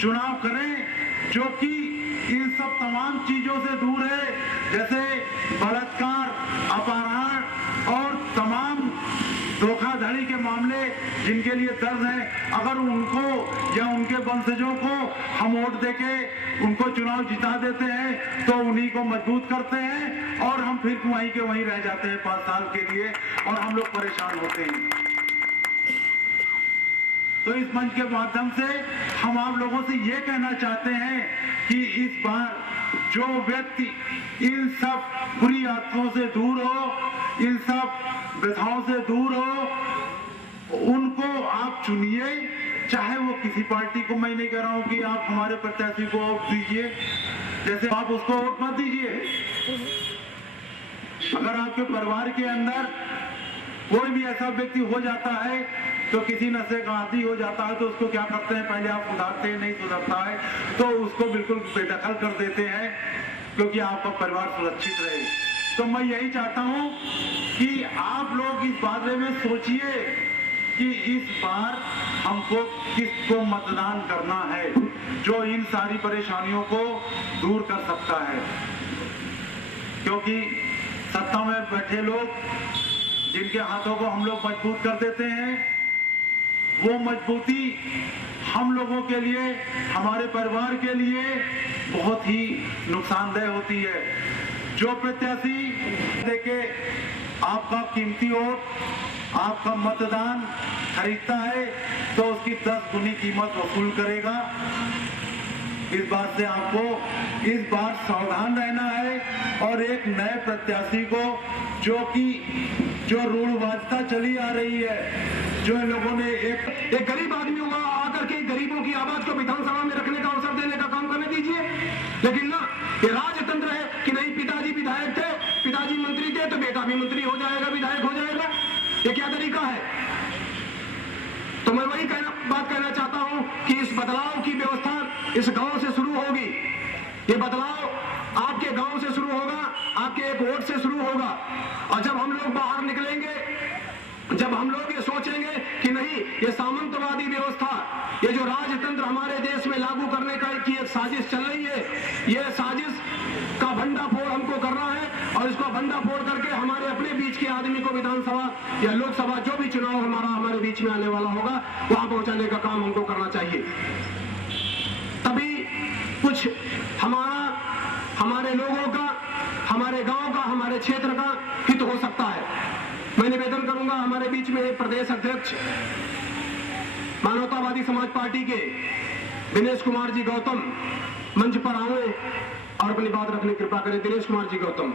चुनाव करें जो कि इन सब तमाम चीजों से दूर है, जैसे बलात्कार, अपहरण और तमाम धोखाधड़ी के मामले जिनके लिए दर्ज हैं। अगर उनको या उनके वंशजों को हम वोट देके उनको चुनाव जिता देते हैं तो उन्हीं को मजबूत करते हैं और हम फिर वहीं के वहीं रह जाते हैं 5 साल के लिए और हम लोग परेशान होते हैं। तो इस मंच के माध्यम से हम आप लोगों से ये कहना चाहते हैं कि इस बार जो व्यक्ति इन सब बुरी आदतों से दूर हो, इन सब व्यथाओं से दूर हो, उनको आप चुनिए। चाहे वो किसी पार्टी को, मैं नहीं कह रहा हूं कि आप हमारे प्रत्याशी को वोट दीजिए, जैसे आप उसको वोट मत दीजिए। अगर आपके परिवार के अंदर कोई भी ऐसा व्यक्ति हो जाता है तो किसी नशे का आदी हो जाता है तो उसको क्या करते हैं, पहले आप सुधारते हैं, नहीं सुधरता है तो उसको बिल्कुल बेदखल कर देते हैं क्योंकि आपका परिवार सुरक्षित रहे। तो मैं यही चाहता हूं कि आप लोग इस बारे में सोचिए कि इस बार हमको किसको मतदान करना है जो इन सारी परेशानियों को दूर कर सकता है, क्योंकि सत्ता में बैठे लोग जिनके हाथों को हम लोग मजबूत कर देते हैं, वो मजबूती हम लोगों के लिए, हमारे परिवार के लिए बहुत ही नुकसानदेह होती है। जो प्रत्याशी देके आपका कीमती वोट, आपका मतदान खरीदता है तो उसकी 10 गुनी कीमत वसूल करेगा। इस बात से आपको इस बार सावधान रहना है और एक नए प्रत्याशी को जो रूढ़वादिता चली आ रही है, जो इन लोगों ने एक गरीब आदमी होगा आकर के गरीबों की आवाज को विधानसभा में रखने का अवसर देने का काम करने दीजिए। लेकिन ना, ये राजतंत्र है कि नहीं, पिताजी विधायक थे, पिताजी मंत्री थे तो बेटा भी मंत्री हो जाएगा, विधायक हो जाएगा। ये क्या तरीका है? तो मैं वही बात कहना चाहता हूं कि इस बदलाव की व्यवस्था इस गांव से शुरू होगी। ये बदलाव आपके गांव से शुरू होगा, आपके एक वोट से शुरू होगा। और जब हम लोग बाहर निकलेंगे, जब हम लोग ये सोचेंगे कि नहीं, ये सामंतवादी व्यवस्था, ये जो राजतंत्र हमारे देश में लागू करने की एक साजिश चल रही है, ये साजिश का भंडाफोड़ हमको करना है और इसको भंडाफोड़ करके हमारे अपने बीच के आदमी को विधानसभा या लोकसभा जो भी चुनाव हमारे बीच में आने वाला होगा वहां पहुंचाने का काम हमको करना चाहिए। तभी कुछ हमारे लोगों का, हमारे गांव का, हमारे क्षेत्र का हित हो सकता है। मैं निवेदन करूंगा हमारे बीच में प्रदेश अध्यक्ष मानवतावादी समाज पार्टी के दिनेश कुमार जी गौतम मंच पर आए और अपनी बात रखने की कृपा करें। दिनेश कुमार जी गौतम।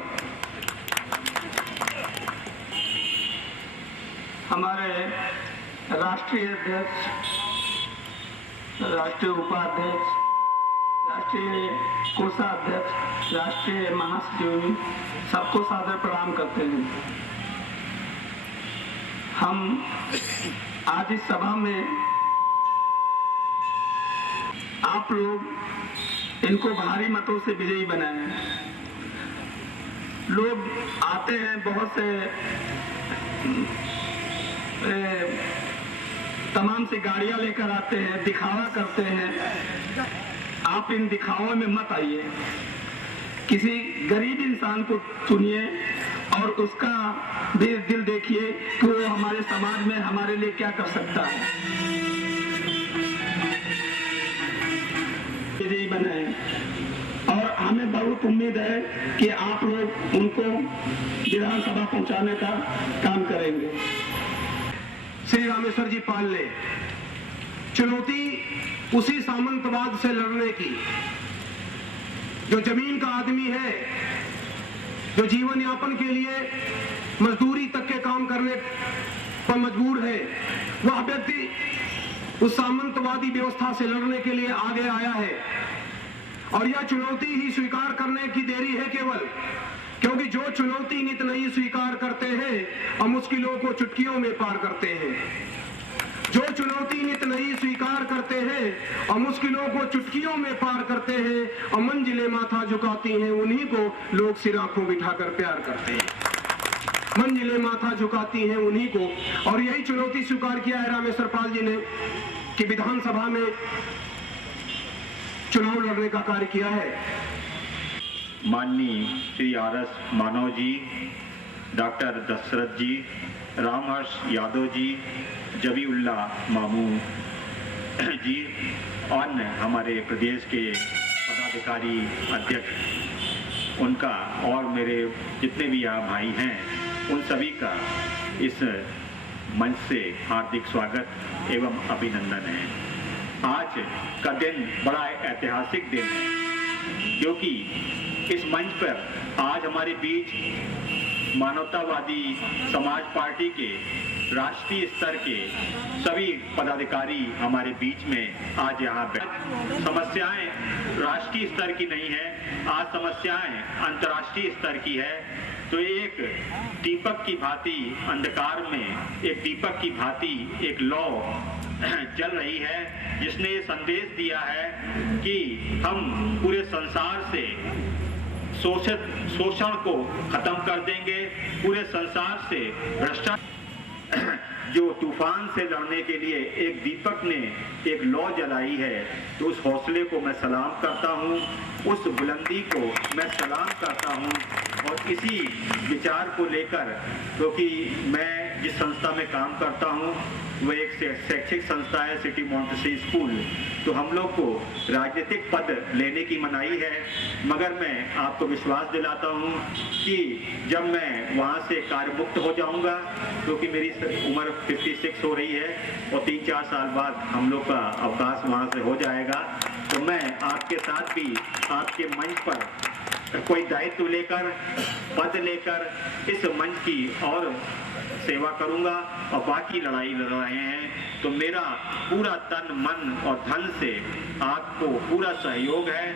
हमारे राष्ट्रीय अध्यक्ष, राष्ट्रीय उपाध्यक्ष, राष्ट्रीय कोषाध्यक्ष, राष्ट्रीय महासचिव, सबको सादर प्रणाम करते हैं। हम आज इस सभा में आप लोग इनको भारी मतों से विजयी बनाए। लोग आते हैं, बहुत से तमाम सी गाड़ियां लेकर आते हैं, दिखावा करते हैं। आप इन दिखावों में मत आइए, किसी गरीब इंसान को चुनिए और उसका भी दिल देखिए कि वो हमारे समाज में हमारे लिए क्या कर सकता है। विजयी बनाए और हमें बहुत उम्मीद है कि आप लोग उनको विधानसभा पहुंचाने का काम करेंगे। श्री रामेश्वर जी पाल ने चुनौती उसी सामंतवाद से लड़ने की, जो जमीन का आदमी है, जो जीवन यापन के लिए मजदूरी तक के काम करने पर मजबूर है, वह व्यक्ति उस सामंतवादी व्यवस्था से लड़ने के लिए आगे आया है। और यह चुनौती ही स्वीकार करने की देरी है केवल, क्योंकि जो चुनौती नित नई स्वीकार करते हैं और मुश्किलों को चुटकियों में पार करते हैं। जो चुनौती नित नई स्वीकार करते हैं और मुश्किलों को चुटकियों में पार करते हैं और मंजिलें माथा झुकाती हैं, उन्हीं को लोग सिर आंखों बिठाकर प्यार करते हैं। मंजिलें माथा झुकाती हैं उन्हीं को। और यही चुनौती स्वीकार किया है रामेश्वर पाल जी ने कि विधानसभा में चुनाव लड़ने का कार्य किया है। माननीय श्री आर.एस. मानव जी, डॉक्टर दशरथ जी, रामहर्ष यादव जी, जबीउल्ला मामू जी, अन्य हमारे प्रदेश के पदाधिकारी अध्यक्ष, उनका और मेरे जितने भी यहाँ भाई हैं, उन सभी का इस मंच से हार्दिक स्वागत एवं अभिनंदन है। आज का दिन बड़ा ऐतिहासिक दिन है, क्योंकि इस मंच पर आज हमारे बीच मानवतावादी समाज पार्टी के राष्ट्रीय स्तर के सभी पदाधिकारी हमारे बीच में आज यहाँ बैठे। समस्याएं राष्ट्रीय स्तर की नहीं है, आज समस्याएं अंतर्राष्ट्रीय स्तर की है। तो एक दीपक की भांति अंधकार में, एक दीपक की भांति एक लौ जल रही है, जिसने ये संदेश दिया है कि हम पूरे संसार से शोषण को खत्म कर देंगे, पूरे संसार से भ्रष्टाचार जो तूफान से लड़ने के लिए एक दीपक ने एक लौ जलाई है, तो उस हौसले को मैं सलाम करता हूँ, उस बुलंदी को मैं सलाम करता हूँ। और इसी विचार को लेकर, क्योंकि मैं जिस संस्था में काम करता हूँ वह एक शैक्षिक संस्था है, सिटी मॉन्टेसरी स्कूल, तो हम लोग को राजनीतिक पद लेने की मनाही है, मगर मैं आपको विश्वास दिलाता हूँ कि जब मैं वहाँ से कार्यमुक्त हो जाऊँगा, क्योंकि मेरी उम्र 56 हो रही है और 3-4 साल बाद हम लोग का अवकाश वहाँ से हो जाएगा, तो मैं आपके साथ भी आपके मंच पर कोई दायित्व लेकर, पद लेकर इस मंच की और सेवा करूंगा। और बाकी लड़ाई लड़ रहे हैं तो मेरा पूरा तन मन और धन से आपको पूरा सहयोग है,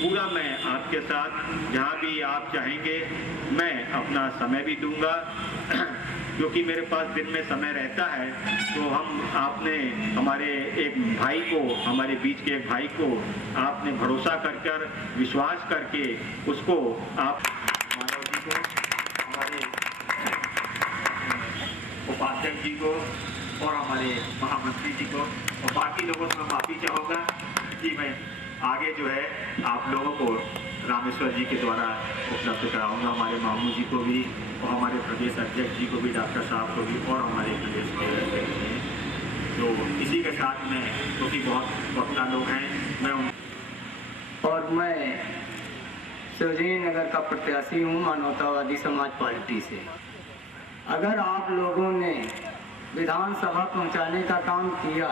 पूरा मैं आपके साथ जहां भी आप चाहेंगे मैं अपना समय भी दूंगा, क्योंकि मेरे पास दिन में समय रहता है। तो आपने हमारे एक भाई को, हमारे बीच के एक भाई को आपने भरोसा कर विश्वास करके उसको आप माधव जी को, हमारे उपाध्यक्ष जी को और हमारे महामंत्री जी को और बाकी लोगों से मैं माफ़ी चाहूँगा कि मैं आगे जो है आप लोगों को रामेश्वर जी के द्वारा उपलब्ध कराऊंगा, हमारे मामू जी को भी और हमारे प्रदेश अध्यक्ष जी को भी, डॉक्टर साहब को भी और हमारे प्रदेश के अध्यक्ष जी। तो इसी के साथ में, क्योंकि बहुत वक्ता लोग हैं, मैं और मैं शिवजी नगर का प्रत्याशी हूँ मानवतावादी समाज पार्टी से। अगर आप लोगों ने विधानसभा पहुँचाने का काम किया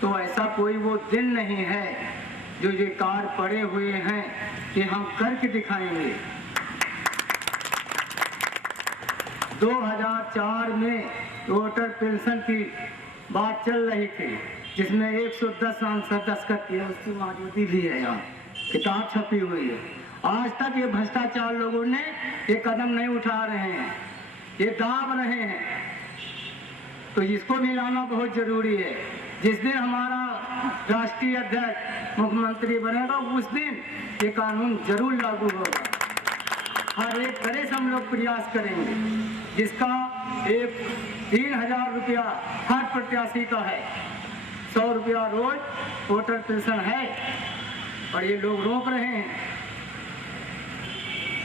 तो ऐसा कोई वो दिन नहीं है जो ये कार्य पड़े हुए हैं कि हम करके दिखाएंगे। 2004 में वोटर पेंशन की बात चल रही थी, जिसमें 110 सांसद दस्तखत किए, उसकी मौजूदगी भी है, यहाँ किताब छपी हुई है। आज तक ये भ्रष्टाचार लोगों ने ये कदम नहीं उठा रहे हैं, ये दाब रहे हैं, तो इसको भी लाना बहुत जरूरी है। जिस दिन हमारा राष्ट्रीय अध्यक्ष मुख्यमंत्री बनेगा उस दिन ये कानून जरूर लागू होगा। हर एक तरह से हम लोग प्रयास करेंगे, जिसका एक 3000 रुपया हर प्रत्याशी का है, 100 रुपया रोज वोटर पेंशन है, और ये लोग रोक रहे हैं।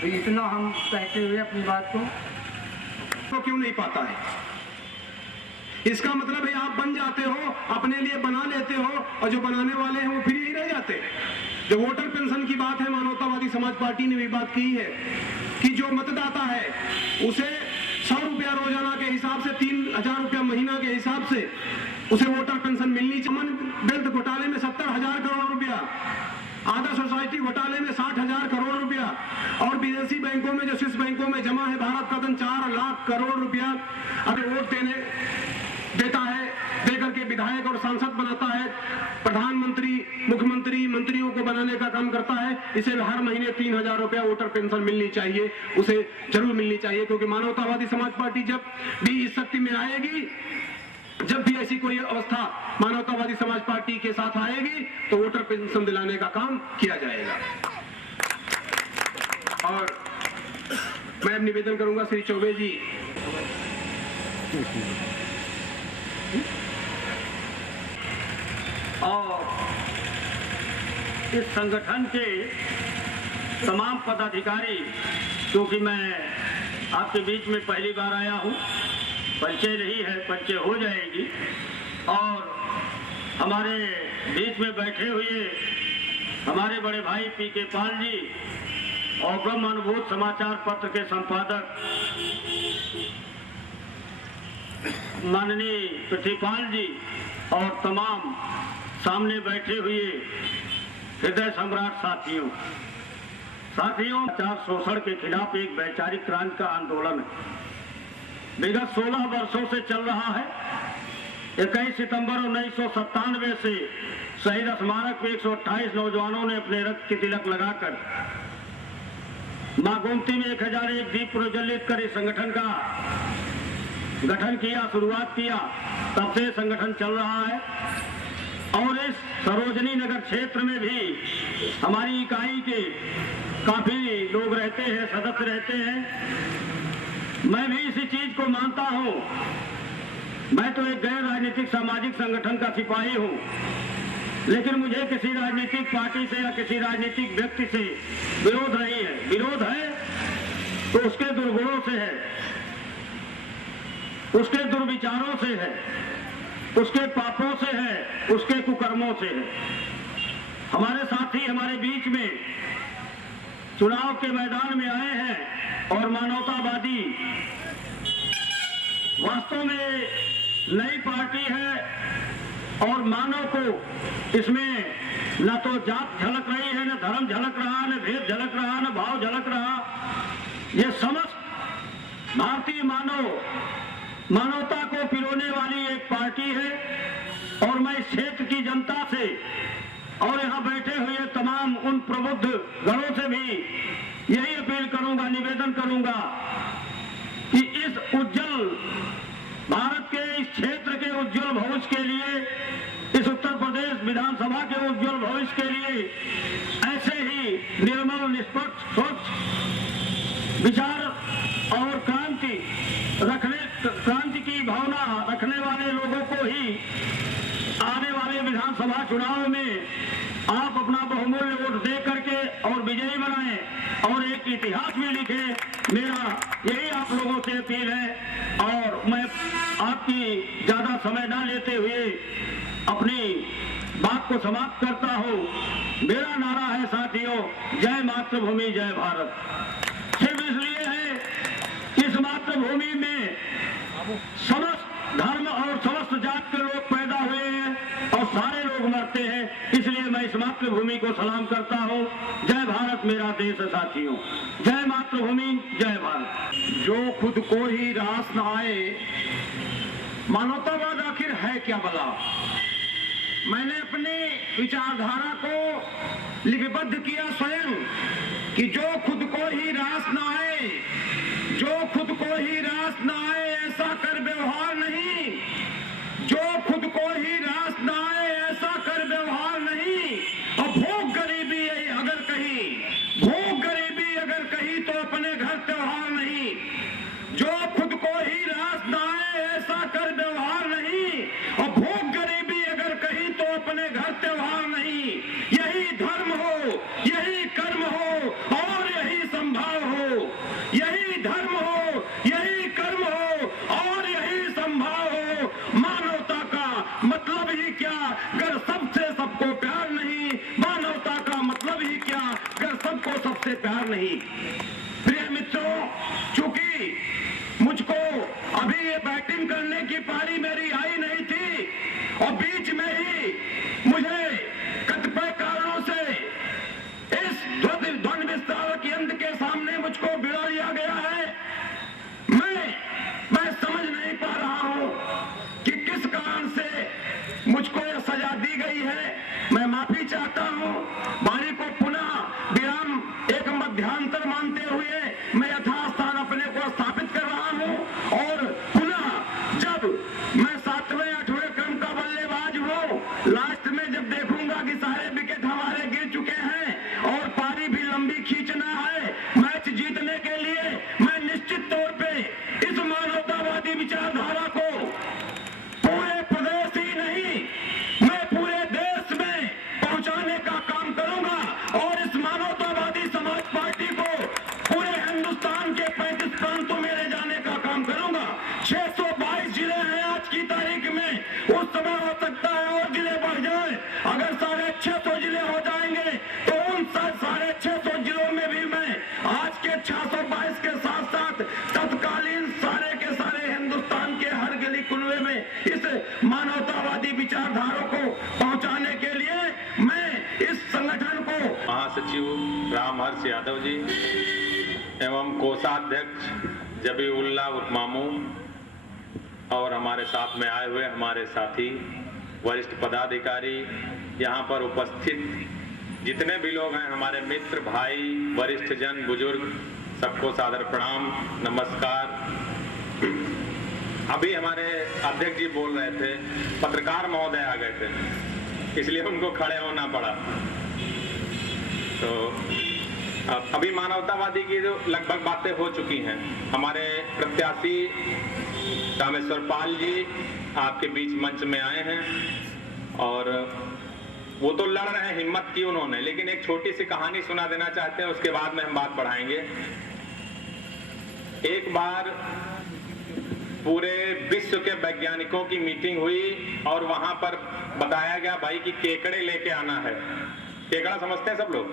तो इतना हम कहते हुए अपनी बात को तो क्यों नहीं पाता है? इसका मतलब है आप बन जाते हो, अपने लिए बना लेते हो, और जो बनाने वाले हैं वो फिर यही रह जाते हैं। जो वोटर पेंशन की बात है, मानवतावादी समाज पार्टी ने भी बात की है कि जो मतदाता है उसे 100 रुपया रोजाना के हिसाब से, 3000 रुपया महीना के हिसाब से उसे वोटर पेंशन मिलनी चाहिए। वेल्थ घोटाले में 70,000 करोड़ रुपया, आधा सोसाइटी घोटाले में 60,000 करोड़ रुपया, और विदेशी बैंकों में जो स्विस बैंकों में जमा है भारत का धन 4 लाख करोड़ रुपया। अगर वोट देता है, देकर के विधायक और सांसद बनाता है, प्रधानमंत्री, मुख्यमंत्री, मंत्रियों को बनाने का काम करता है, इसे हर महीने 3000 रुपया वोटर पेंशन मिलनी चाहिए, उसे जरूर मिलनी चाहिए। क्योंकि मानवतावादी समाज पार्टी जब भी इस शक्ति में आएगी, जब भी ऐसी कोई अवस्था मानवतावादी समाज पार्टी के साथ आएगी, तो वोटर पेंशन दिलाने का काम किया जाएगा। और मैं निवेदन करूंगा श्री चौबे जी, और इस संगठन के तमाम पदाधिकारी, क्योंकि मैं आपके बीच में पहली बार आया हूँ, परिचय नहीं है, परिचय हो जाएगी, और हमारे बीच में बैठे हुए हमारे बड़े भाई पी.के. पाल जी और ब्रह्म अनुभूत समाचार पत्र के संपादक माननीय पृथ्वीपाल जी और तमाम सामने बैठे हुए हृदय सम्राट साथियों, समाचार शोषण के खिलाफ एक वैचारिक क्रांति का आंदोलन है। विगत 16 वर्षों से चल रहा है। 21 सितंबर 1997 से शहीद स्मारक पे 128 नौजवानों ने अपने रक्त की तिलक लगाकर मां गोमती में 1001 दीप प्रज्वलित कर इस संगठन का गठन किया, शुरुआत किया। तब से संगठन चल रहा है और इस सरोजनी नगर क्षेत्र में भी हमारी इकाई के काफी लोग रहते हैं, सदस्य रहते हैं। मैं भी इसी चीज को मानता हूं। मैं तो एक गैर राजनीतिक सामाजिक संगठन का सिपाही हूं, लेकिन मुझे किसी राजनीतिक पार्टी से या किसी राजनीतिक व्यक्ति से विरोध नहीं है। विरोध है तो उसके दुर्गुणों से है, उसके दुर्विचारों से है, उसके पापों से है, उसके कुकर्मों से है। हमारे साथी हमारे बीच में चुनाव के मैदान में आए हैं और मानवतावादी वास्तव में नई पार्टी है और मानव को इसमें न तो जात झलक रही है, न धर्म झलक रहा, न भेद झलक रहा, न भाव झलक रहा। ये समस्त भारतीय मानवता को पिरोने वाली एक पार्टी है। और मैं इस क्षेत्र की जनता से और यहाँ बैठे हुए तमाम उन प्रबुद्ध गणों से भी यही अपील करूंगा, निवेदन करूंगा कि इस उज्जवल भारत के इस क्षेत्र के उज्जवल भविष्य के लिए, इस उत्तर प्रदेश विधानसभा के उज्जवल भविष्य के लिए ऐसे ही निर्मल, निष्पक्ष, स्वच्छ विचार और क्रांति की भावना रखने वाले लोगों को ही आने वाले विधानसभा चुनाव में आप अपना बहुमूल्य वोट दे करके और विजयी बनाएं और एक इतिहास भी लिखे। मेरा यही आप लोगों से अपील है और मैं आपकी ज्यादा समय न लेते हुए अपनी बात को समाप्त करता हूं। मेरा नारा है साथियों, जय मातृभूमि जय भारत। सिर्फ इसलिए है कि इस मातृभूमि में समस्त धर्म और समस्त जात के लोग पैदा हुए हैं और सारे लोग मरते हैं, इसलिए मैं इस मातृभूमि को सलाम करता हूं। जय भारत मेरा देश है साथियों, जय मातृभूमि जय भारत। जो खुद को ही रास न आए, मानवतावाद आखिर है क्या भला? मैंने अपनी विचारधारा को लिपिबद्ध किया स्वयं कि जो खुद को ही रास न आए, जो खुद को ही रास न आए ऐसा कर व्यवहार नहीं, जो खुद को ही रास न आए ऐसा कर व्यवहार नहीं। और भूख गरीबी अगर कहीं तो अपने घर त्योहार नहीं। जो खुद को ही रास न आए ऐसा कर व्यवहार नहीं और भूख गरीबी अगर कहीं तो अपने घर त्योहार नहीं। यही धर्म हो, यही कर्म हो और यही संभाव हो। यही धर्म हो, यही कर्म हो और यही संभाव हो। मानवता का मतलब ही क्या अगर सबसे सबको प्यार नहीं। मानवता का मतलब ही क्या अगर सबको सबसे प्यार नहीं। प्रिय मित्रों, चूंकि मुझको अभी ये बैटिंग करने की पारी मेरी आई नहीं थी और बीच में ही मुझे कतिपय कारणों से इस ध्वनि विस्तारक यंत्र के सामने मुझको बिड़ा दिया गया है। मैं समझ नहीं पा रहा हूं कि किस कारण से मुझको यह सजा दी गई है। मैं माफी चाहता हूं। वाणी को पुनः विराम एक मध्यांतर मानते हुए मैं यथास्थान अपने को स्थापित कर रहा हूं और पुनः जब मैं 7वें 8वें क्रम का बल्लेबाज हूं, लास्ट में जब देखूंगा कि सारे विकेट हमारे गिर चुके हैं और पारी भी लंबी खींचना है मैच जीतने के लिए, मैं निश्चित तौर पे इस मानवतावादी विचारधारा को पूरे प्रदेश ही नहीं, मैं पूरे देश में पहुंचाने का काम करूंगा। 600 जिले हो जाएंगे तो उन 650 जिलों में भी मैं आज के 622 के साथ साथ तत्कालीन सारे के सारे हिंदुस्तान के हर गली कुनवे में इस मानवतावादी विचारधारा को पहुंचाने के लिए मैं इस संगठन को महासचिव रामहर्ष यादव जी एवं कोषाध्यक्ष जबीउल्लाह उर्फ मामू और हमारे साथ में आए हुए हमारे साथी वरिष्ठ पदाधिकारी, यहाँ पर उपस्थित जितने भी लोग हैं, हमारे मित्र भाई, वरिष्ठ जन, बुजुर्ग, सबको सादर प्रणाम, नमस्कार। अभी हमारे अध्यक्ष जी बोल रहे थे, पत्रकार महोदय आ गए थे इसलिए उनको खड़े होना पड़ा। तो अभी मानवतावादी की जो लगभग बातें हो चुकी हैं। हमारे प्रत्याशी रामेश्वर पाल जी आपके बीच मंच में आए हैं और वो तो लड़ रहे हैं, हिम्मत की उन्होंने, लेकिन एक छोटी सी कहानी सुना देना चाहते हैं, उसके बाद में हम बात बढ़ाएंगे। एक बार पूरे विश्व के वैज्ञानिकों की मीटिंग हुई और वहां पर बताया गया भाई कि केकड़े लेके आना है। केकड़ा समझते हैं सब लोग?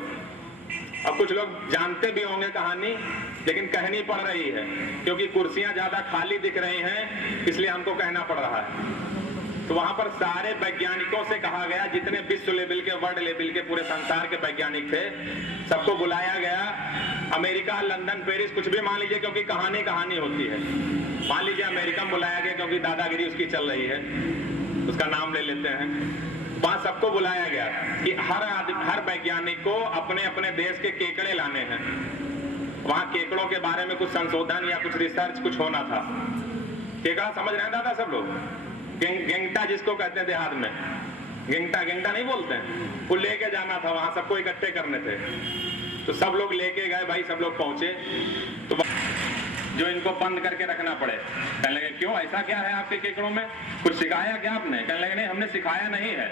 अब कुछ लोग जानते भी होंगे कहानी, लेकिन कहनी पड़ रही है क्योंकि कुर्सियां ज्यादा खाली दिख रही हैं, इसलिए हमको कहना पड़ रहा है। तो वहां पर सारे वैज्ञानिकों से कहा गया, जितने विश्व लेवल के, वर्ल्ड लेवल के, पूरे संसार के वैज्ञानिक थे, सबको बुलाया गया। अमेरिका, लंदन, पेरिस, कुछ भी मान लीजिए, क्योंकि कहानी कहानी होती है। मान लीजिए अमेरिका में बुलाया गया क्योंकि दादागिरी उसकी चल रही है, उसका नाम ले लेते हैं। वहां सबको बुलाया गया कि हर वैज्ञानिक को अपने अपने देश के केकड़े लाने हैं। वहां केकड़ों के बारे में कुछ संशोधन या कुछ रिसर्च कुछ होना था। केकड़ा समझ रहे हैं दादा सब लोग? गेंगटा जिसको कहते हैं देहात में, गेंगटा नहीं बोलते हैं, वो लेके जाना था, वहां सबको इकट्ठे करने थे। तो सब लोग लेके गए भाई, सब लोग पहुंचे तो जो इनको बंद करके रखना पड़े। कहने लगे क्यों, ऐसा क्या है आपके केकड़ों में, कुछ सिखाया क्या आपने? कहने लगे नहीं, हमने सिखाया नहीं है,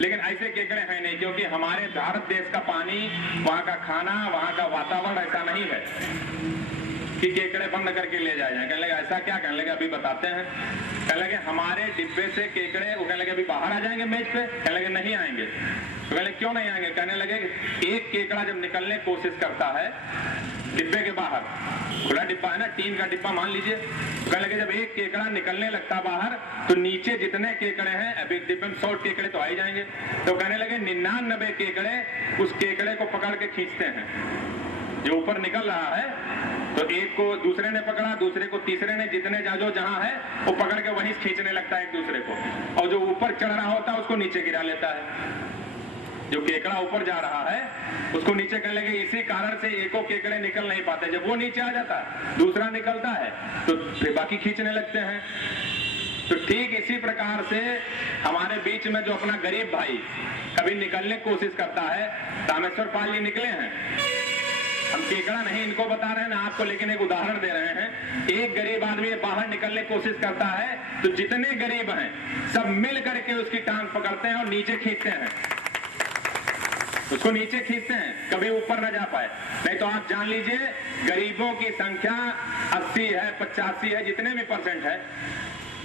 लेकिन ऐसे केकड़े हैं नहीं, क्योंकि हमारे भारत देश का पानी, वहाँ का खाना, वहाँ का वातावरण ऐसा नहीं है कि केकड़े बंद करके ले जाए जाए। कहने लगे ऐसा क्या? कहने लगे अभी बताते हैं। कहने लगे हमारे डिब्बे से केकड़े, वो कहने लगे अभी बाहर आ जाएंगे मेज पे? कहने लगे नहीं आएंगे। तो कहने लगे क्यों नहीं आएंगे? कहने लगे एक केकड़ा जब निकलने की कोशिश करता है डिब्बे के बाहर, खुला डिब्बा है ना, टीन का डिब्बा मान लीजिए, तो कहने लगे जब एक केकड़ा निकलने लगता बाहर तो नीचे जितने केकड़े हैं, अभी डिब्बे में 100 केकड़े तो आ ही जाएंगे। तो कहने लगे 99 केकड़े उस केकड़े को पकड़ के खींचते हैं। जो ऊपर निकल रहा है तो एक को दूसरे ने पकड़ा, दूसरे को तीसरे ने, जितने जो जहां है वो पकड़ के वहीं खींचने लगता है एक दूसरे को, और जो ऊपर चढ़ रहा होता है उसको नीचे गिरा लेता है। जो केकड़ा ऊपर जा रहा है उसको नीचे करने लगे। इसी कारण से एको केकड़े निकल नहीं पाते। जब वो नीचे आ जाता है, दूसरा निकलता है तो फिर बाकी खींचने लगते हैं। तो ठीक इसी प्रकार से हमारे बीच में जो अपना गरीब भाई कभी निकलने की कोशिश करता है, रामेश्वर पाल जी निकले हैं, हम केकड़ा नहीं इनको बता रहे हैं ना आपको, लेकिन एक उदाहरण दे रहे हैं। एक गरीब आदमी बाहर निकलने की कोशिश करता है तो जितने गरीब हैं सब मिल करके उसकी टांग पकड़ते हैं और नीचे खींचते हैं, उसको नीचे खींचते हैं, कभी ऊपर ना जा पाए। नहीं तो आप जान लीजिए गरीबों की संख्या 80 है, 85 है, जितने भी परसेंट है,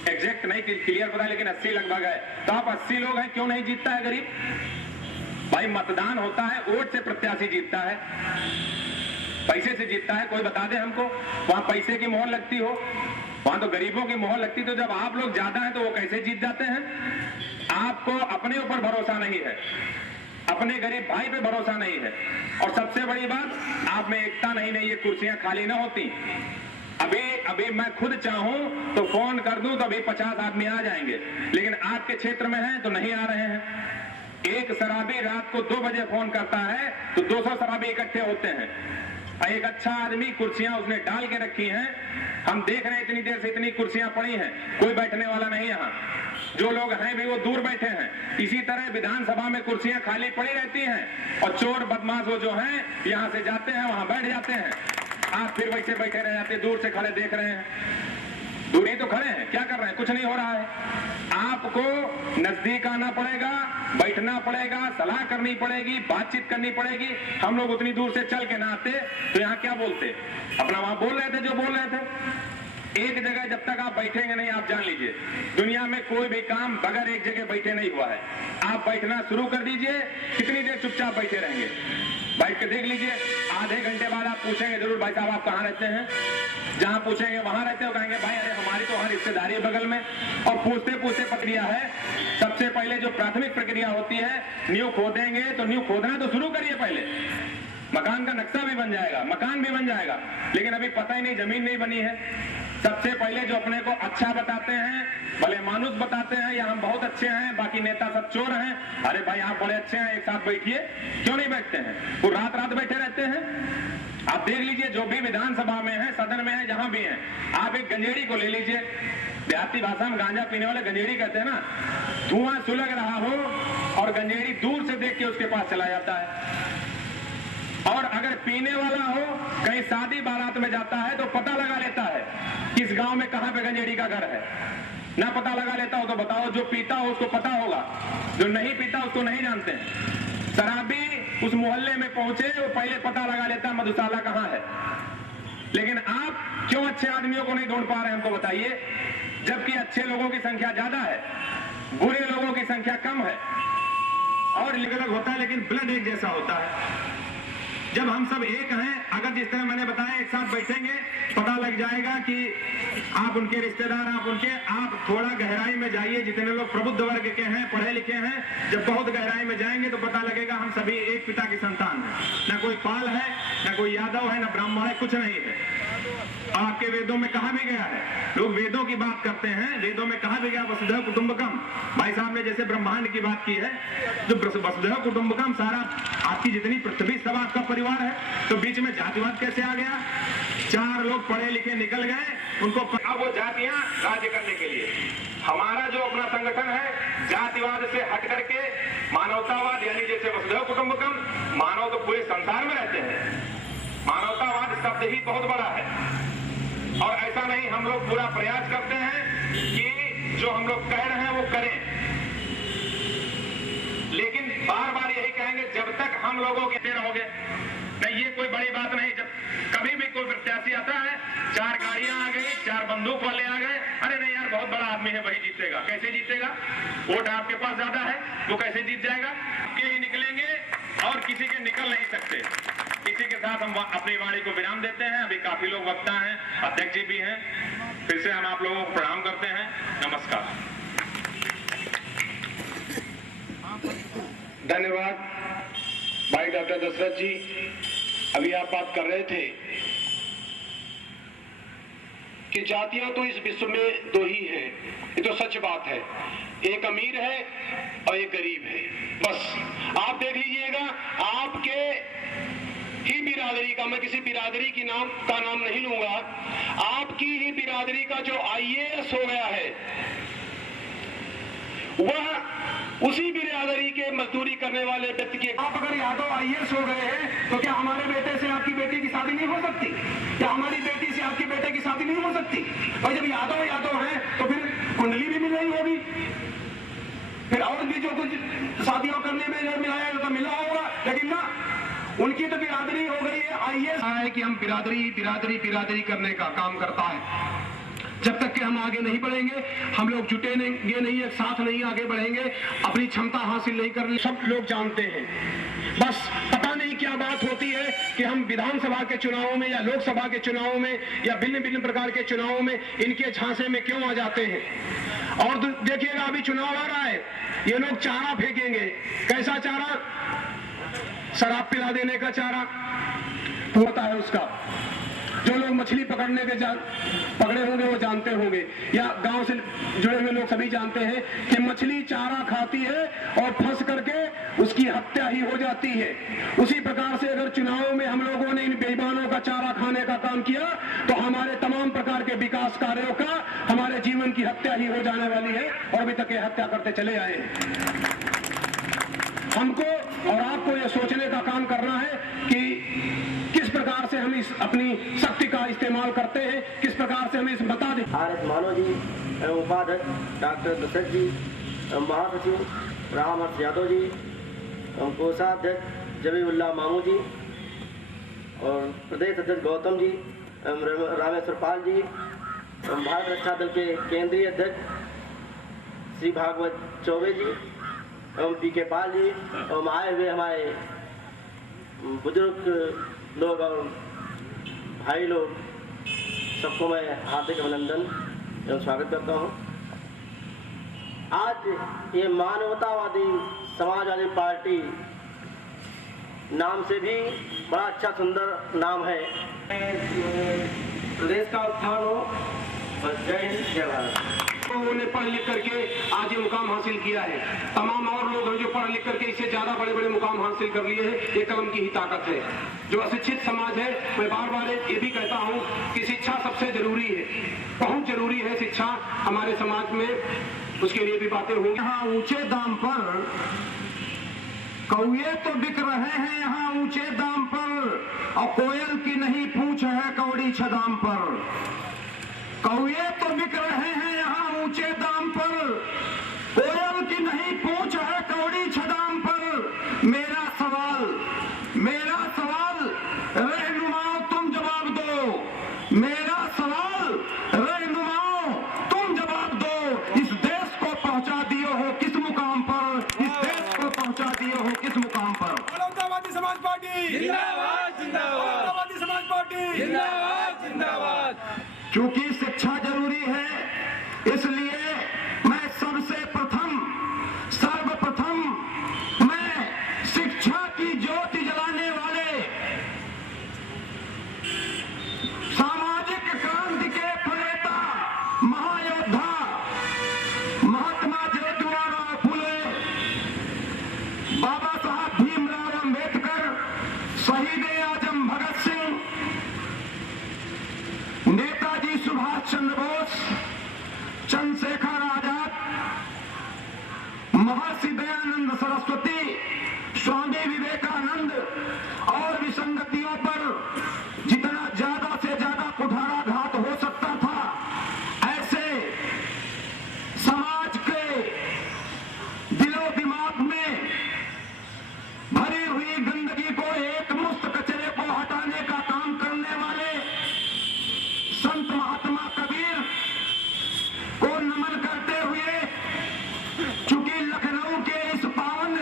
एग्जैक्ट नहीं क्लियर पता, लेकिन 80 लगभग है। तो आप 80 लोग हैं, क्यों नहीं जीतता है गरीब? भाई मतदान होता है, वोट से प्रत्याशी जीतता है, पैसे से जीतता है। कोई बता दे हमको वहां पैसे की मोहर लगती हो, वहां तो गरीबों की मोहर लगती। तो जब आप लोग ज्यादा हैं तो वो कैसे जीत जाते हैं? आपको अपने ऊपर भरोसा नहीं है, अपने गरीब भाई पे भरोसा नहीं है, और सबसे बड़ी बात आप में एकता नहीं, ये कुर्सियां खाली ना होती। अभी मैं खुद चाहूं तो फोन कर दूं तो अभी 50 आदमी आ जाएंगे, लेकिन आपके क्षेत्र में हैं तो नहीं आ रहे हैं। एक शराबी रात को 2 बजे फोन करता है तो 200 शराबी इकट्ठे होते हैं। एक अच्छा आदमी, कुर्सियां उसने डाल के रखी हैं, हम देख रहे हैं इतनी देर से इतनी कुर्सियां पड़ी हैं, कोई बैठने वाला नहीं यहाँ, जो लोग हैं भी वो दूर बैठे हैं। इसी तरह विधानसभा में कुर्सियां खाली पड़ी रहती हैं और चोर बदमाश वो जो हैं यहाँ से जाते हैं वहां बैठ जाते हैं, आप फिर वैसे बैठे रह जाते, दूर से खड़े देख रहे हैं। दूर ही तो खड़े हैं, क्या कर रहे हैं? कुछ नहीं हो रहा है। आपको नजदीक आना पड़ेगा, बैठना पड़ेगा, सलाह करनी पड़ेगी, बातचीत करनी पड़ेगी। हम लोग उतनी दूर से चल के ना आते तो यहाँ क्या बोलते? अपना वहां बोल रहे थे जो बोल रहे थे। एक जगह जब तक आप बैठेंगे नहीं, आप जान लीजिए दुनिया में कोई भी काम बगैर एक जगह बैठे नहीं हुआ है। आप बैठना शुरू कर दीजिए, कितनी देर चुपचाप बैठे रहेंगे, बैठ के देख लीजिए। आधे घंटे बाद आप पूछेंगे जरूर, भाई साहब आप कहाँ रहते हैं? जहां पूछेंगे वहां रहते हो, कहेंगे भाई अरे हमारी तो हर रिश्तेदारी है बगल में। और पूछते पूछते प्रक्रिया है, सबसे पहले जो प्राथमिक प्रक्रिया होती है, नींव खोदेंगे तो नींव खोदना तो शुरू करिए पहले, मकान का नक्शा भी बन जाएगा, मकान भी बन जाएगा, लेकिन अभी पता ही नहीं, जमीन नहीं बनी है। सबसे पहले जो अपने को अच्छा बताते हैं, भले मानुस बताते हैं या हम बहुत अच्छे हैं, बाकी नेता सब चोर हैं, अरे भाई आप बड़े अच्छे हैं, एक साथ बैठिए, क्यों नहीं बैठते हैं? वो रात रात बैठे रहते हैं। आप देख लीजिए जो भी विधानसभा में है, सदन में है, जहां भी है, आप एक गंजेड़ी को ले लीजिए, देहाती भाषा में गांजा पीने वाले गंजेड़ी कहते हैं ना, धुआं सुलग रहा हो और गंजेड़ी दूर से देख के उसके पास चला जाता है। और अगर पीने वाला हो, कहीं शादी बारात में जाता है तो पता लगा लेता है किस गांव में कहां पे गंजेड़ी का घर है। ना पता लगा लेता हो तो बताओ, जो पीता हो उसको पता होगा, जो नहीं पीता उसको नहीं जानते हैं। शराबी उस मोहल्ले में पहुंचे, वो पहले पता लगा लेता मधुशाला कहां है। लेकिन आप क्यों अच्छे आदमियों को नहीं ढूंढ पा रहे हैं, हमको बताइए, जबकि अच्छे लोगों की संख्या ज्यादा है, बुरे लोगों की संख्या कम है। और अलग अलग होता है लेकिन ब्लड एक जैसा होता है। जब हम सब एक हैं, अगर जिस तरह मैंने बताया एक साथ बैठेंगे, पता लग जाएगा कि आप उनके रिश्तेदार, आप थोड़ा गहराई में जाइए, जितने लोग प्रबुद्ध वर्ग के हैं, पढ़े लिखे हैं, जब बहुत गहराई में जाएंगे तो पता लगेगा हम सभी एक पिता की संतान हैं। ना कोई पाल है, ना कोई यादव है, ना ब्राह्मण है, कुछ नहीं है। आपके वेदों में कहा भी गया है, लोग वेदों की बात करते हैं, वेदों में कहा भी गया वसुधैव कुटुंबकम। भाई साहब ने जैसे ब्रह्मांड की बात की है, जो वसुधैव कुटुंबकम, सारा आपकी जितनी पृथ्वी सब आपका परिवार है, तो बीच में जातिवाद कैसे आ गया? 4 लोग पढ़े लिखे निकल गए, उनको अब वो जातियां राज्य करने के लिए। हमारा जो अपना संगठन है, जातिवाद से हट करके मानवतावाद, यानी जैसे वसुधैव कुटुंबकम, मानव तो पूरे संसार में रहते हैं, मानवतावाद शब्द ही बहुत बड़ा है। और ऐसा नहीं, हम लोग पूरा प्रयास करते हैं कि जो हम लोग कह रहे हैं वो करें, लेकिन बार बार यही कहेंगे जब तक हम लोगों के देर रहोगे नहीं। ये कोई बड़ी बात नहीं, जब कभी भी कोई प्रत्याशी आता है, 4 गाड़ियां आ गई, 4 बंदूक वाले आ गए, अरे नहीं यार बहुत बड़ा आदमी है, वही जीतेगा। कैसे जीतेगा? वोट आपके पास ज्यादा है, वो कैसे जीत जाएगा? आपके ही निकलेंगे और किसी के निकल नहीं सकते। इसी के साथ हम अपनी वाणी को विराम देते हैं। अभी काफी लोग वक्ता हैं, अध्यक्ष जी भी हैं, फिर से हम आप लोगों को प्रणाम करते हैं। नमस्कार। धन्यवाद भाई डॉक्टर दशरथ जी। अभी आप बात कर रहे थे कि जातियां तो इस विश्व में 2 ही हैं, ये तो सच बात है, एक अमीर है और एक गरीब है। बस आप देख लीजिएगा, आपके ही बिरादरी का, मैं किसी बिरादरी की का नाम नहीं लूंगा, आपकी ही बिरादरी का जो IAS हो गया है, वह उसी बिरादरी के मजदूरी करने वाले व्यक्ति के। आप अगर यादव IAS हो गए हैं तो क्या हमारे बेटे से आपकी बेटी की शादी नहीं हो सकती? क्या हमारी बेटी से आपके बेटे की शादी नहीं हो सकती? और जब यादव है तो फिर कुंडली भी मिल रही होगी, फिर और भी जो कुछ शादियों करने में मिलाया तो मिला होगा, लेकिन ना, उनकी तो बिरादरी हो गई है IAS है कि हम बिरादरी करने का काम करता है। जब तक कि हम आगे नहीं बढ़ेंगे, हम लोग जुटेंगे नहीं, एक साथ नहीं आगे बढ़ेंगे, अपनी क्षमता हासिल नहीं कर, सब लोग जानते हैं। बस पता नहीं क्या बात होती है कि हम विधानसभा के चुनावों में या लोकसभा के चुनावों में या भिन्न प्रकार के चुनावों में इनके झांसे में क्यों आ जाते हैं। और देखिएगा अभी चुनाव आ रहा है, ये लोग चारा फेंकेंगे। कैसा चारा? शराब पिला देने का चारा होता है उसका। जो लोग मछली पकड़ने के पकड़े होंगे वो जानते होंगे, या गांव से जुड़े हुए लोग सभी जानते हैं कि मछली चारा खाती है और फंस करके उसकी हत्या ही हो जाती है। उसी प्रकार से अगर चुनावों में हम लोगों ने इन बेईमानों का चारा खाने का काम किया तो हमारे तमाम प्रकार के विकास कार्यों का, हमारे जीवन की हत्या ही हो जाने वाली है, और अभी तक ये हत्या करते चले आए हैं। हमको और आपको ये सोचने का काम करना है कि किस प्रकार से हम इस अपनी शक्ति का इस्तेमाल करते हैं, किस प्रकार से हम इस बता दें। RS मानव जी एवं उपाध्यक्ष डॉक्टर दशरथ जी एवं महासचिव रामहर्ष यादव जी एवं कोषाध्यक्ष जबीउल्लाह मामू जी और प्रदेश अध्यक्ष गौतम जी एवं रामेश्वर पाल जी भारत रक्षा दल के केंद्रीय अध्यक्ष श्री भागवत चौबे जी एवं पी.के. पाल जी एवं आए हुए हमारे बुजुर्ग लोग और भाई लोग, सबको मैं हार्दिक अभिनंदन एवं स्वागत करता हूं। आज ये मानवतावादी समाजवादी पार्टी नाम से भी बड़ा अच्छा सुंदर नाम है। प्रदेश का उत्थान हो। बस जय हिंद, जय भारत। उन्होंने पढ़ लिख करके आज ये मुकाम हासिल किया है। तमाम और लोग हैं जो पढ़ लिख करके इससे ज्यादा बड़े बड़े मुकाम हासिल कर लिए हैं। ये कलम की ही ताकत है। जो अशिक्षित समाज है, मैं बार बार ये भी कहता हूँ कि शिक्षा सबसे जरूरी है, बहुत जरूरी है शिक्षा हमारे समाज में। उसके लिए भी बातें होंगी। यहाँ ऊंचे दाम पर कौए तो बिक रहे हैं, यहाँ ऊंचे दाम पर, और कोयल की नहीं पूछ है कौड़ी छदाम पर। कौए तो बिक रहे हैं यहाँ ऊंचे दाम पर, कोयल की नहीं पूछ है कौड़ी छदाम पर। मेरा सवाल रहनुमाओ तुम जवाब दो। मेरा सवाल रहनुमाओ तुम जवाब दो। इस देश को पहुंचा दिए हो किस मुकाम पर? इस देश को पहुंचा दिए हो किस मुकाम पर? मानवतावादी समाज पार्टी जिंदाबाद, जिंदाबाद। मानवतावादी समाज पार्टी जिंदाबाद, जिंदाबाद। क्योंकि शिक्षा जरूरी है, इसलिए मैं सर्वप्रथम मैं शिक्षा की ज्योति जलाने वाले सामाजिक क्रांति के प्रणेता महायोद्धा महात्मा ज्योतिराव फुले, बाबा साहब भीमराव अंबेडकर, शहीद आजम भगत सिंह, नेताजी सुभाष चंद्र बोस, चंद्रशेखर आजाद, महर्षि दयानंद सरस्वती, स्वामी विवेकानंद और विसंगतियों पर जितना ज्यादा से ज्यादा कुठाराघात हो सकता था, ऐसे समाज के दिलो दिमाग में भरी हुई गंदगी को, एक मुश्त कचरे को हटाने का काम करने वाले संत महात्मा कबीर को नमन करते हुए, चूंकि लखनऊ के इस पावन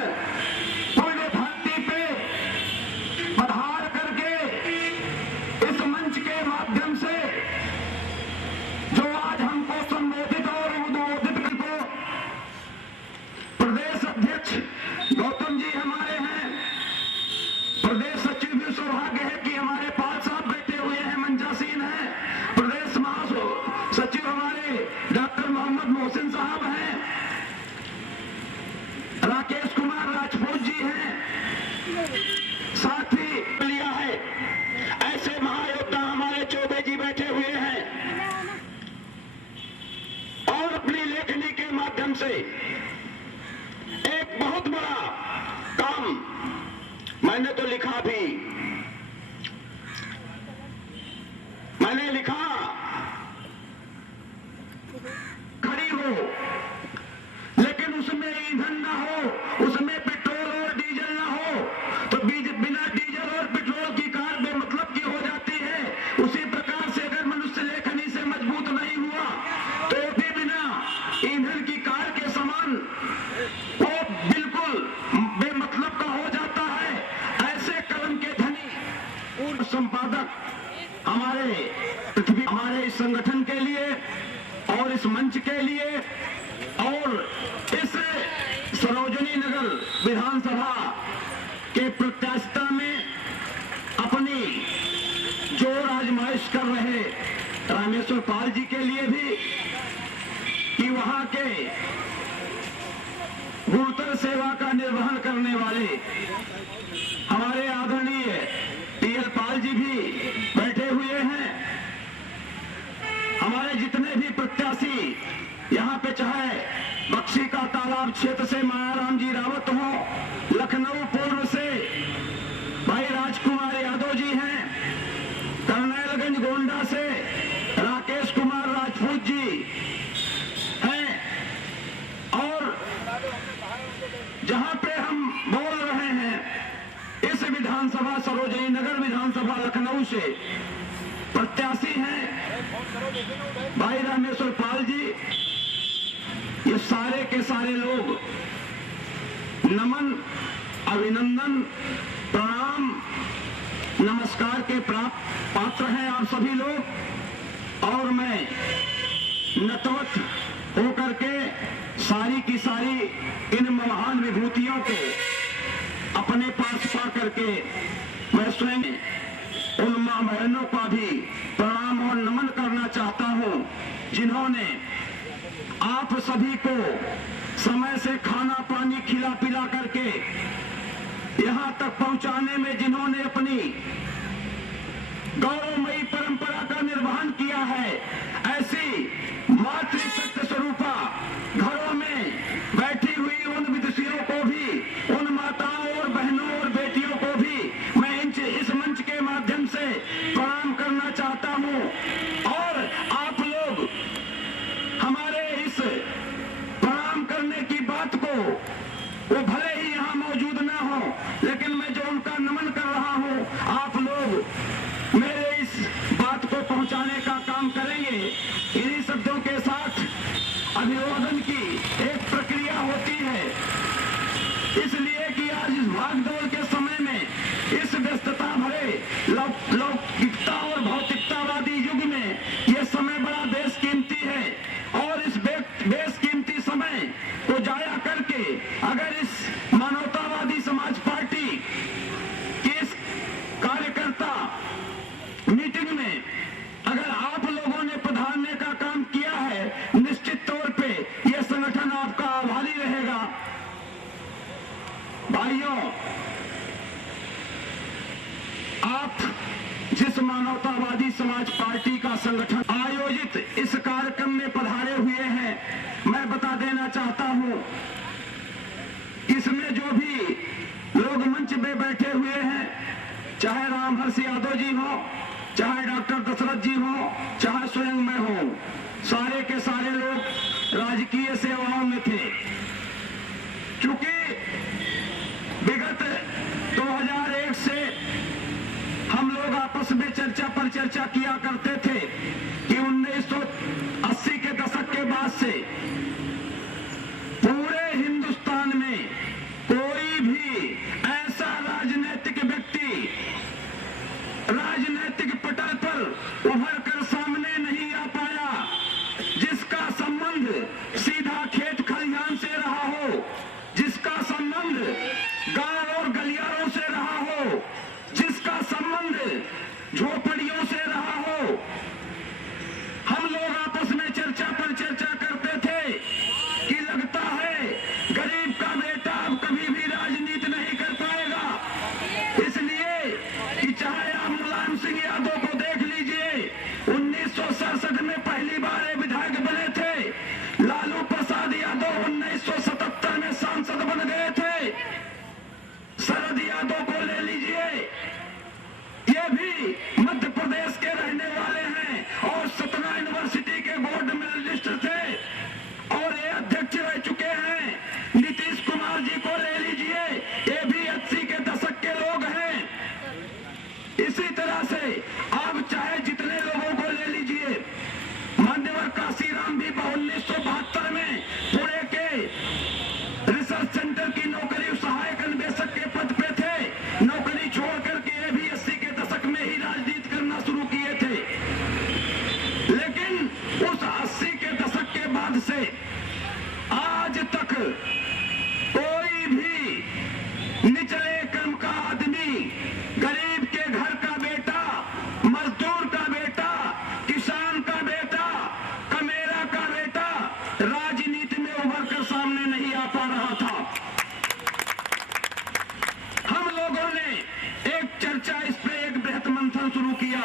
पुण्य धरती पे पधार करके इस मंच के माध्यम से जो आज हमको संबोधित और उद्बोधित को प्रदेश अध्यक्ष गौतम जी हमारे हैं, प्रदेश सचिव भी सौभाग्य है कि हमारे पाल साहब बैठे हुए हैं, मंचासीन हैं, प्रदेश महासचिव हमारे डॉक्टर मोहम्मद मोहसिन साहब हैं, राकेश कुमार राजपूत जी हैं, साथ ही लिया है ऐसे महायोद्धा हमारे चौबे जी बैठे हुए हैं, और अपनी लेखनी के माध्यम से एक बहुत बड़ा काम मैंने तो लिखा भी, मैंने लिखा खड़ी हो लेकिन उसमें ईंधन ना हो, उसमें पेट्रोल और डीजल ना हो, तो बिना डीजल और पेट्रोल की कार बेमतलब की हो जाती है। उसी प्रकार से अगर मनुष्य लेखनी से मजबूत नहीं हुआ तो भी बिना ईंधन की कार के समान वो बिल्कुल बेमतलब का हो जाता है। ऐसे कलम के धनी पूर्व संपादक हमारे इस संगठन के लिए और इस मंच के लिए और इस सरोजनी नगर विधानसभा के प्रत्याशिता में अपनी जोर आजमाइश कर रहे रामेश्वर पाल जी के लिए भी, कि वहां के गुरुतर सेवा का निर्वहन करने वाले हमारे आदरणीय टी.एल. पाल जी भी बैठे हुए हैं। हमारे जितने भी प्रत्याशी यहाँ पे, चाहे बक्सी का तालाब क्षेत्र से मायाराम जी रावत हो, लखनऊ पूर्व से भाई राजकुमार यादव जी हैं, करनैलगंज गोंडा से राकेश कुमार राजपूत जी हैं, और जहाँ पे हम बोल रहे हैं इस विधानसभा सरोजनी नगर विधानसभा लखनऊ से प्रत्याशी हैं भाई रामेश्वर पाल जी, ये सारे के सारे लोग नमन, अभिनंदन, प्रणाम, नमस्कार के पात्र हैं आप सभी लोग। और मैं नतमत होकर के सारी की सारी इन महान विभूतियों को अपने पास पा करके मैं स्वयं उन मां बहनों का भी प्रणाम और नमन करना चाहता हूं, जिन्होंने आप सभी को समय से खाना पानी खिला पिला करके यहां तक पहुंचाने में जिन्होंने अपनी गौरवमयी परंपरा का निर्वहन किया है, ऐसी मातृशक्ति स्वरूपा घरों में बैठी हुई उन विदुषियों को भी, उन माताओं और बहनों और बेटियों को भी मैं इस मंच के माध्यम से प्रणाम करना चाहता हूं। और आप लोग हमारे इस प्रणाम करने की बात को, वो भले ही यहां मौजूद ना हो, लेकिन मैं जो उनका नमन कर रहा हूं, आप लोग मेरे इस बात को पहुंचाने का काम करेंगे। इन्हीं शब्दों के साथ अभिवादन की एक प्रक्रिया होती है, इसलिए कि आज इस भागदौड़ के समय में, इस व्यस्तता भरे लौकिकता और भौतिकतावादी युग में यह समय बड़ा बेशकीमती है। और इस बेशकीमती समय को जाया करके अगर इस मानवतावादी समाज पार्टी की इस कार्यकर्ता मीटिंग में अगर आप लोगों ने पधारने का काम किया है, निश्चित तौर पे यह संगठन आपका आभारी रहेगा। भाइयों, आप जिस मानवतावादी समाज पार्टी का संगठन आयोजित इस कार्यक्रम में पधारे हुए हैं, मैं बता देना चाहता हूं, इसमें जो भी लोग मंच में बैठे हुए हैं, चाहे रामहर्ष यादव जी हो, चाहे डॉक्टर दशरथ जी हो, चाहे स्वयं मैं हूं, सारे के सारे लोग राजकीय सेवाओं में थे। क्योंकि विगत 2001 से हम लोग आपस में चर्चा पर चर्चा किया करते थे कि 1980 के दशक के बाद से पूरे हिंदुस्तान में कोई भी ऐसा राजनीतिक व्यक्ति राजनीतिक पटल पर उभर कर सामने नहीं आ पाया जिसका संबंध सीधा खेत खलिहान से रहा हो, जिसका संबंध गांव और गलियारों से रहा हो, जिसका संबंध झोपड़ियों से रहा हो। हम लोग आपस में चर्चा पर चर्चा करते थे कि लगता है गरीब का बेटा अब कभी भी राजनीति नहीं कर पाएगा, इसलिए कि चाहे आप मुलायम सिंह यादव को देख लीजिए, 1967 में पहली बार विधायक बने थे, लालू प्रसाद यादव 1977 में सांसद बन गए थे, शरद यादव को ले लीजिए, ये भी मध्य प्रदेश के रहने वाले हैं और सतना यूनिवर्सिटी के बोर्ड में रजिस्टर थे और ये अध्यक्ष रह चुके हैं। नीतीश कुमार जी को ले लीजिए, ये भी 80 के दशक के लोग हैं। इसी तरह से आप चाहे जितने लोगों को ले लीजिए, मान्यवर काशीराम भी 1972 में पुणे के रिसर्च सेंटर की नौकरी सहायक अन्वेषक के पद पे थे, नौकरी छोड़ करके ये भी 80 के दशक में ही राजनीति करना शुरू किए थे। लेकिन उस 80 के दशक के बाद से आज तक कोई भी निचले क्रम का आदमी, गरीब के घर का बेटा, मजदूर का बेटा, किसान का बेटा, कमेरा का बेटा राजनीति में उभर कर सामने नहीं आ पा रहा था। हम लोगों ने एक चर्चा, इस पे एक बृहत मंथन शुरू किया